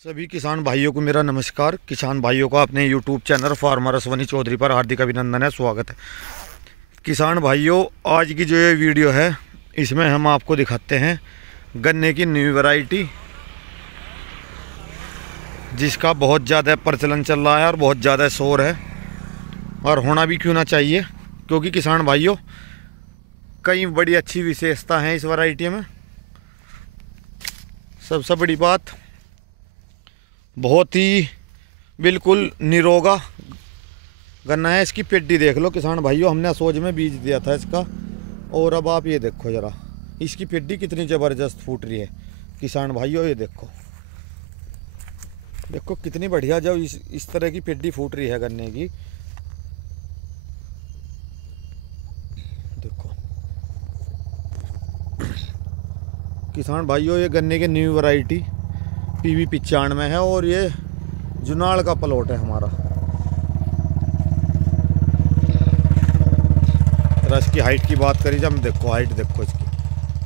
सभी किसान भाइयों को मेरा नमस्कार। किसान भाइयों का अपने YouTube channel farmer Ashwani Chaudhary पर हार्दिक अभिनंदन है, स्वागत है। किसान भाइयों, आज की जो ये वीडियो है इसमें हम आपको दिखाते हैं गन्ने की न्यू वैरायटी, जिसका बहुत ज़्यादा प्रचलन चल रहा है और बहुत ज़्यादा शोर है, और होना भी क्यों ना चाहिए, क्योंकि किसान भाइयों कई बड़ी अच्छी विशेषता हैं इस वैरायटी में। सबसे बड़ी बात, बहुत ही बिल्कुल निरोगा गन्ना है। इसकी पेड्डी देख लो किसान भाइयों, हमने सोच में बीज दिया था इसका, और अब आप ये देखो ज़रा इसकी पेड्डी कितनी ज़बरदस्त फूट रही है। किसान भाइयों ये देखो, देखो कितनी बढ़िया जब इस तरह की पेड्डी फूट रही है गन्ने की। देखो किसान भाइयों, ये गन्ने के न्यू वैरायटी PV 95 है, और ये जुनाड़ का प्लॉट है हमारा। अगर इसकी हाइट की बात करी जब, देखो हाइट देखो इसकी,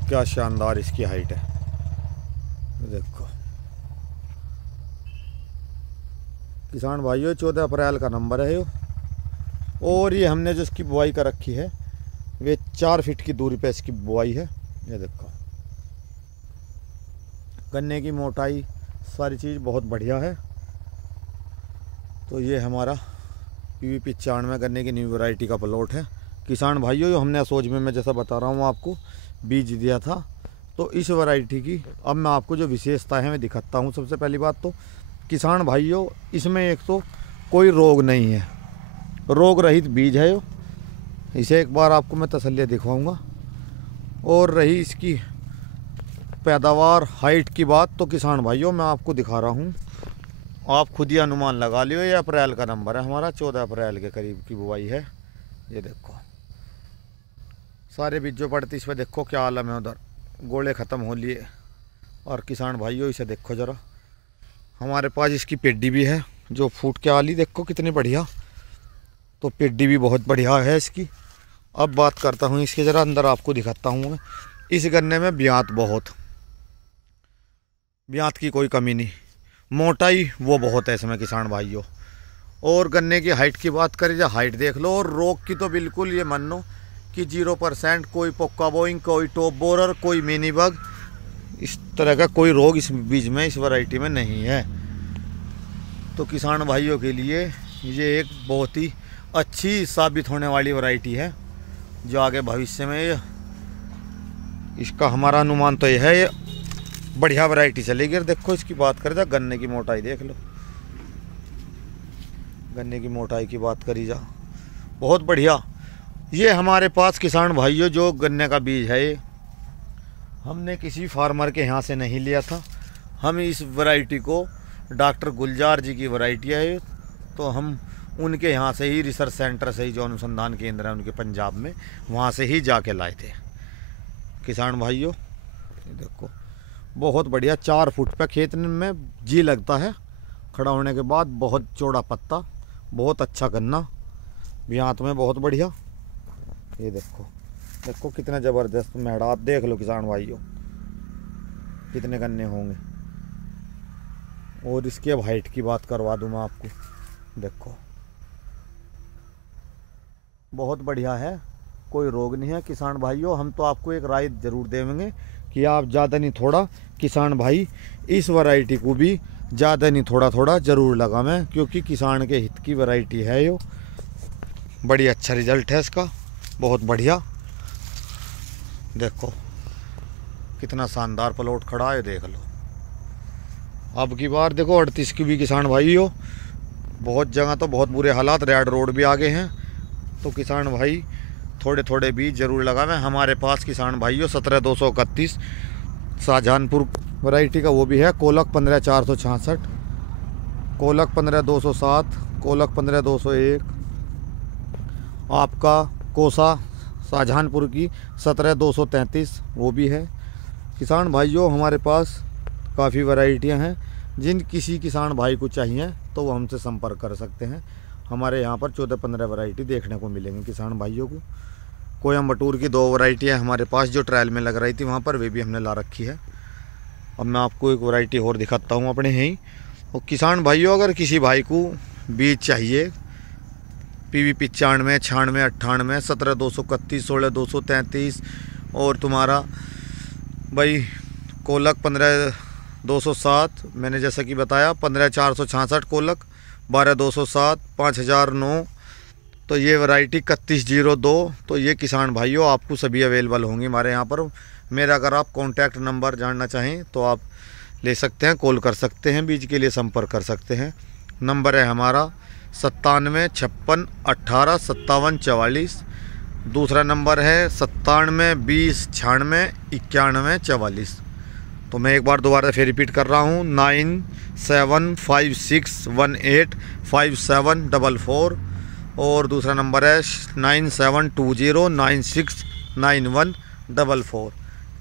क्या शानदार इसकी हाइट है। देखो किसान भाइयों, 14 अप्रैल का नंबर है ये, और ये हमने जो इसकी बुआई कर रखी है वे 4 फीट की दूरी पे इसकी बुआई है। ये देखो गन्ने की मोटाई सारी चीज़ बहुत बढ़िया है। तो ये हमारा PV 95 गन्ने की न्यू वैरायटी का प्लॉट है। किसान भाइयों, हमने असोज में मैं जैसा बता रहा हूँ आपको बीज दिया था, तो इस वैरायटी की अब मैं आपको जो विशेषता है मैं दिखाता हूँ। सबसे पहली बात तो किसान भाइयों, इसमें एक तो कोई रोग नहीं है, रोग रहित बीज है यो। इसे एक बार आपको मैं तसल्ली दिखाऊँगा। और रही इसकी पैदावार हाइट की बात, तो किसान भाइयों मैं आपको दिखा रहा हूँ, आप खुद ही अनुमान लगा लियो। ये अप्रैल का नंबर है हमारा, 14 अप्रैल के करीब की बुआई है। ये देखो सारे बीज जो पड़ते इस पर देखो क्या आलम है, उधर गोले ख़त्म हो लिए। और किसान भाइयों इसे देखो ज़रा, हमारे पास इसकी पेड्डी भी है जो फूट के आली, देखो कितनी बढ़िया। तो पेड्डी भी बहुत बढ़िया है इसकी। अब बात करता हूँ इसके, ज़रा अंदर आपको दिखाता हूँ मैं। इस गन्ने में ब्यात की कोई कमी नहीं, मोटाई वो बहुत है इसमें किसान भाइयों। और गन्ने की हाइट की बात करें, जो हाइट देख लो, और रोग की तो बिल्कुल ये मानो कि 0%। कोई पोक्का बोइंग, कोई टॉप बोरर, कोई मिनी बग, इस तरह का कोई रोग इस बीज में, इस वैरायटी में नहीं है। तो किसान भाइयों के लिए ये एक बहुत ही अच्छी साबित होने वाली वैरायटी है, जो आगे भविष्य में इसका हमारा अनुमान तो यह है ये बढ़िया वैरायटी चलेगी। और देखो इसकी बात करें जा, गन्ने की मोटाई देख लो, गन्ने की मोटाई की बात करी जा, बहुत बढ़िया। ये हमारे पास किसान भाइयों जो गन्ने का बीज है, ये हमने किसी फार्मर के यहाँ से नहीं लिया था। हम इस वैरायटी को डॉक्टर गुलजार जी की वैरायटी है, तो हम उनके यहाँ से ही, रिसर्च सेंटर से ही, जो अनुसंधान केंद्र है उनके पंजाब में, वहाँ से ही जाके लाए थे। किसान भाइयों ये देखो बहुत बढ़िया, 4 फुट पे खेत में जी लगता है खड़ा होने के बाद। बहुत चौड़ा पत्ता, बहुत अच्छा गन्ना, ब्यात में बहुत बढ़िया। ये देखो देखो कितना ज़बरदस्त मेड़ा, आप देख लो किसान भाइयों कितने गन्ने होंगे। और इसकी अब हाइट की बात करवा दूँ मैं आपको, देखो बहुत बढ़िया है, कोई रोग नहीं है। किसान भाइयों हम तो आपको एक राय ज़रूर देंगे कि आप ज़्यादा नहीं थोड़ा, किसान भाई इस वैरायटी को भी ज़्यादा नहीं थोड़ा थोड़ा ज़रूर लगावें, क्योंकि किसान के हित की वैरायटी है यो। बड़ी अच्छा रिजल्ट है इसका, बहुत बढ़िया। देखो कितना शानदार प्लॉट खड़ा है, देख लो। अब की बार देखो 38 की भी किसान भाइयों, बहुत जगह तो बहुत बुरे हालात, रेड रोड भी आगे हैं। तो किसान भाई थोड़े थोड़े बीज जरूर लगावें। हमारे पास किसान भाइयों 17231 शाहजहानपुर वैरायटी का वो भी है, कोलक 15466, कोलक 15207, कोलक 15201, आपका कोसा शाहजहानपुर की 17233 वो भी है। किसान भाइयों हमारे पास काफ़ी वैरायटियां हैं, जिन किसी किसान भाई को चाहिए तो वो हमसे संपर्क कर सकते हैं। हमारे यहाँ पर 14-15 वैरायटी देखने को मिलेंगी किसान भाइयों को। कोयम्बटूर की 2 वैरायटियाँ हमारे पास जो ट्रायल में लग रही थी वहाँ पर, वे भी हमने ला रखी है। अब मैं आपको एक वैरायटी और दिखाता हूँ अपने यहीं। और किसान भाइयों, अगर किसी भाई को बीज चाहिए PV 95, 96, 98, 17-231, 16-233 और तुम्हारा भाई कोलक 15-207, मैंने जैसा कि बताया 15-466 कोलक, 12-207, 5009, तो ये वैरायटी 3102, तो ये किसान भाइयों आपको सभी अवेलेबल होंगी हमारे यहाँ पर। मेरा अगर आप कॉन्टैक्ट नंबर जानना चाहें तो आप ले सकते हैं, कॉल कर सकते हैं, बीज के लिए संपर्क कर सकते हैं। नंबर है हमारा 97 56 18 57 44। दूसरा नंबर है 97 20 96 91 44। तो मैं एक बार दोबारा फिर रिपीट कर रहा हूँ, 9756185744। और दूसरा नंबर है 9720969144।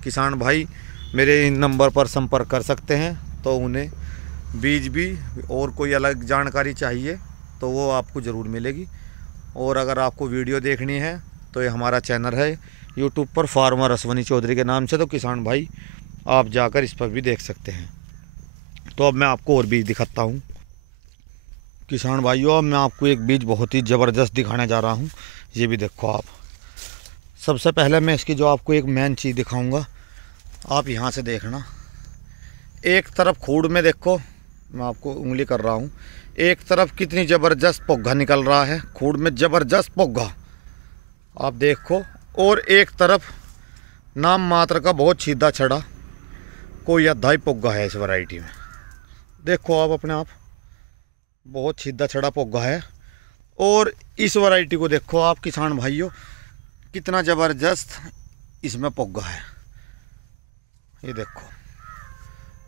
किसान भाई मेरे इन नंबर पर संपर्क कर सकते हैं, तो उन्हें बीज भी और कोई अलग जानकारी चाहिए तो वो आपको ज़रूर मिलेगी। और अगर आपको वीडियो देखनी है तो ये हमारा चैनल है यूट्यूब पर, फार्मर अश्वनी चौधरी के नाम से, तो किसान भाई आप जाकर इस पर भी देख सकते हैं। तो अब मैं आपको और बीज दिखाता हूँ किसान भाइयों। अब मैं आपको एक बीज बहुत ही ज़बरदस्त दिखाने जा रहा हूँ, ये भी देखो आप। सबसे पहले मैं इसकी जो आपको एक मेन चीज़ दिखाऊंगा, आप यहाँ से देखना। एक तरफ खूड़ में देखो, मैं आपको उंगली कर रहा हूँ, एक तरफ कितनी ज़बरदस्त पोग्गा निकल रहा है, खूड़ में ज़बरदस्त पोग्गा आप देखो। और एक तरफ नाम मात्र का बहुत सीधा छड़ा, कोई अद्धा ही पोग्गा है इस वैरायटी में। देखो आप अपने आप, बहुत सीधा छड़ा पोग्गा है। और इस वैरायटी को देखो आप किसान भाइयों, कितना ज़बरदस्त इसमें पोग्गा है, ये देखो।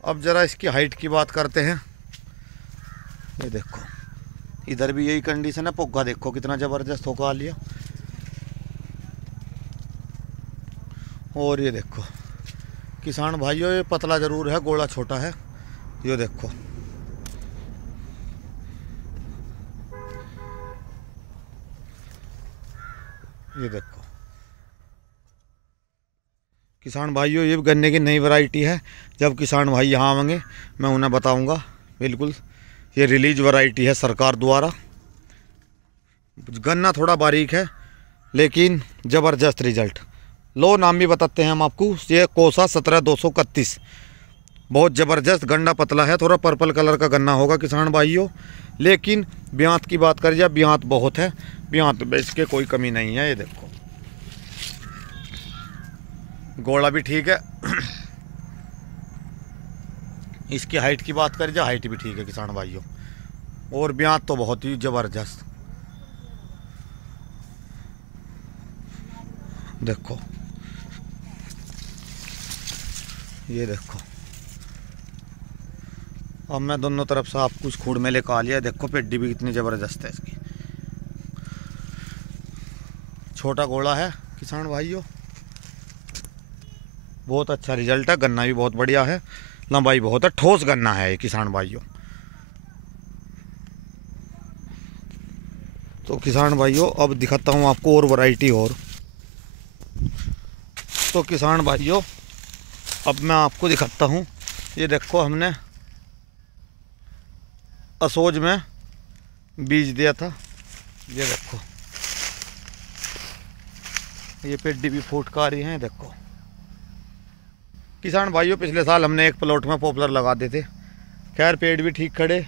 अब ज़रा इसकी हाइट की बात करते हैं। ये देखो इधर भी यही कंडीशन है, पोग्गा देखो कितना ज़बरदस्त होगा लिया। और ये देखो किसान भाइयों, ये पतला ज़रूर है, गोला छोटा है, ये देखो। ये देखो किसान भाइयों, ये गन्ने की नई वैरायटी है। जब किसान भाई यहाँ आएंगे मैं उन्हें बताऊंगा बिल्कुल। ये रिलीज वैरायटी है सरकार द्वारा। गन्ना थोड़ा बारीक है लेकिन ज़बरदस्त रिजल्ट। लो नाम भी बताते हैं हम आपको। ये कोसा 17231, बहुत ज़बरदस्त गन्ना, पतला है, थोड़ा पर्पल कलर का गन्ना होगा किसान भाइयों। लेकिन ब्यांत की बात करें, ब्यांत बहुत है, ब्यांत में इसके कोई कमी नहीं है। ये देखो गोला भी ठीक है। इसकी हाइट की बात करें, हाइट भी ठीक है किसान भाइयों। और ब्यांत तो बहुत ही ज़बरदस्त देखो। ये देखो अब मैं दोनों तरफ से आपको उस खूड़ में लेकर आ लिया। देखो पेड्डी भी कितनी ज़बरदस्त है इसकी, छोटा गोला है किसान भाइयों, बहुत अच्छा रिजल्ट है। गन्ना भी बहुत बढ़िया है, लंबाई बहुत है, ठोस गन्ना है ये किसान भाइयों। तो किसान भाइयों अब दिखाता हूँ आपको और वैरायटी और। तो किसान भाइयों अब मैं आपको दिखाता हूँ, ये देखो हमने असोज में बीज दिया था। ये देखो ये पेड्डी भी फूट का आ रही है। देखो किसान भाइयों, पिछले साल हमने एक प्लॉट में पॉपुलर लगा दिए थे, खैर पेड़ भी ठीक खड़े।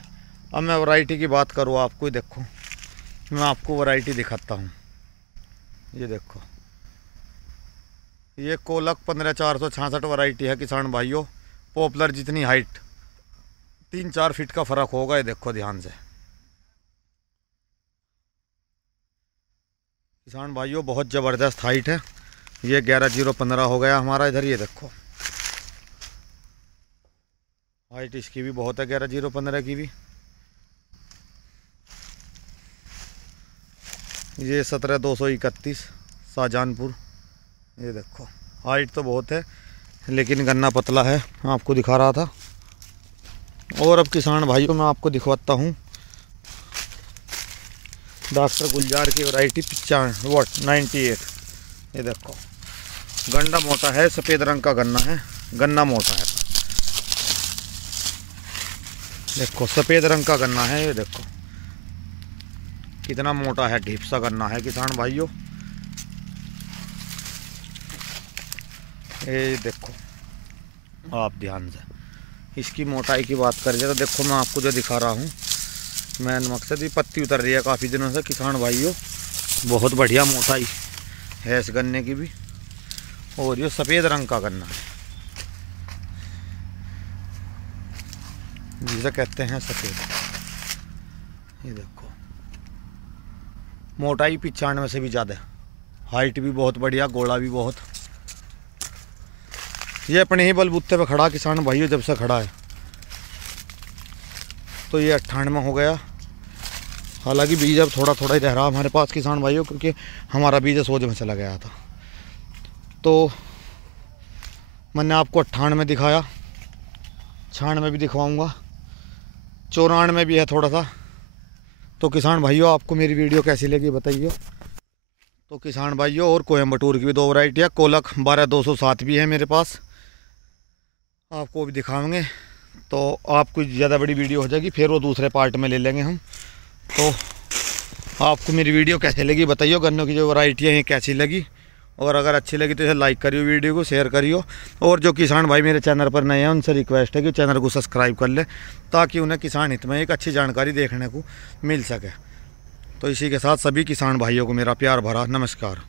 अब मैं वैरायटी की बात करूँ आपको, देखो मैं आपको वैरायटी दिखाता हूँ। ये देखो ये कोलक 15466 वैरायटी है किसान भाइयों। पॉपुलर जितनी हाइट, 3-4 फीट का फ़र्क होगा। ये देखो ध्यान से किसान भाइयों, बहुत ज़बरदस्त हाइट है। ये 11015 हो गया हमारा इधर। ये देखो हाइट इसकी भी बहुत है, 11015 की भी। ये 17231 शाहजहानपुर। ये देखो हाइट तो बहुत है लेकिन गन्ना पतला है, मैं आपको दिखा रहा था। और अब किसान भाइयों मैं आपको दिखवाता हूँ डॉक्टर गुलजार की वैरायटी 98। ये देखो गन्ना मोटा है, सफ़ेद रंग का गन्ना है, गन्ना मोटा है। देखो सफ़ेद रंग का गन्ना है, ये देखो कितना मोटा है, ढीप सा गन्ना है किसान भाइयों। ये देखो आप ध्यान से इसकी मोटाई की बात करें तो देखो मैं आपको जो दिखा रहा हूँ, मेन मकसद ये पत्ती उतर रही है काफ़ी दिनों से किसान भाइयों। बहुत बढ़िया मोटाई है इस गन्ने की भी, और ये सफ़ेद रंग का गन्ना है जिसे कहते हैं सफ़ेद। ये देखो मोटाई 95 से भी ज़्यादा, हाइट भी बहुत बढ़िया, गोला भी बहुत। ये अपने ही बलबूते पे खड़ा किसान भाइयों, जब से खड़ा है तो ये 98 हो गया। हालांकि बीज अब थोड़ा थोड़ा ही रह रहा हमारे पास किसान भाइयों, क्योंकि हमारा बीज सोच में चला गया था। तो मैंने आपको 98 दिखाया, 96 भी दिखवाऊंगा, 94 भी है थोड़ा सा। तो किसान भाइयों आपको मेरी वीडियो कैसी लगी बताइए। तो किसान भाइयों और कोयम्बटूर की भी 2 वैरायटी है, कोलक 12207 भी है मेरे पास, आपको भी दिखाएंगे। तो आपको ज़्यादा बड़ी वीडियो हो जाएगी, फिर वो दूसरे पार्ट में ले लेंगे हम। तो आपको मेरी वीडियो कैसी लगी बताइए, गन्नों की जो वैरायटियाँ हैं कैसी लगी, और अगर अच्छी लगी तो इसे लाइक करियो, वीडियो को शेयर करियो। और जो किसान भाई मेरे चैनल पर नए हैं उनसे रिक्वेस्ट है कि चैनल को सब्सक्राइब कर ले, ताकि उन्हें किसान हित में एक अच्छी जानकारी देखने को मिल सके। तो इसी के साथ सभी किसान भाइयों को मेरा प्यार भरा नमस्कार।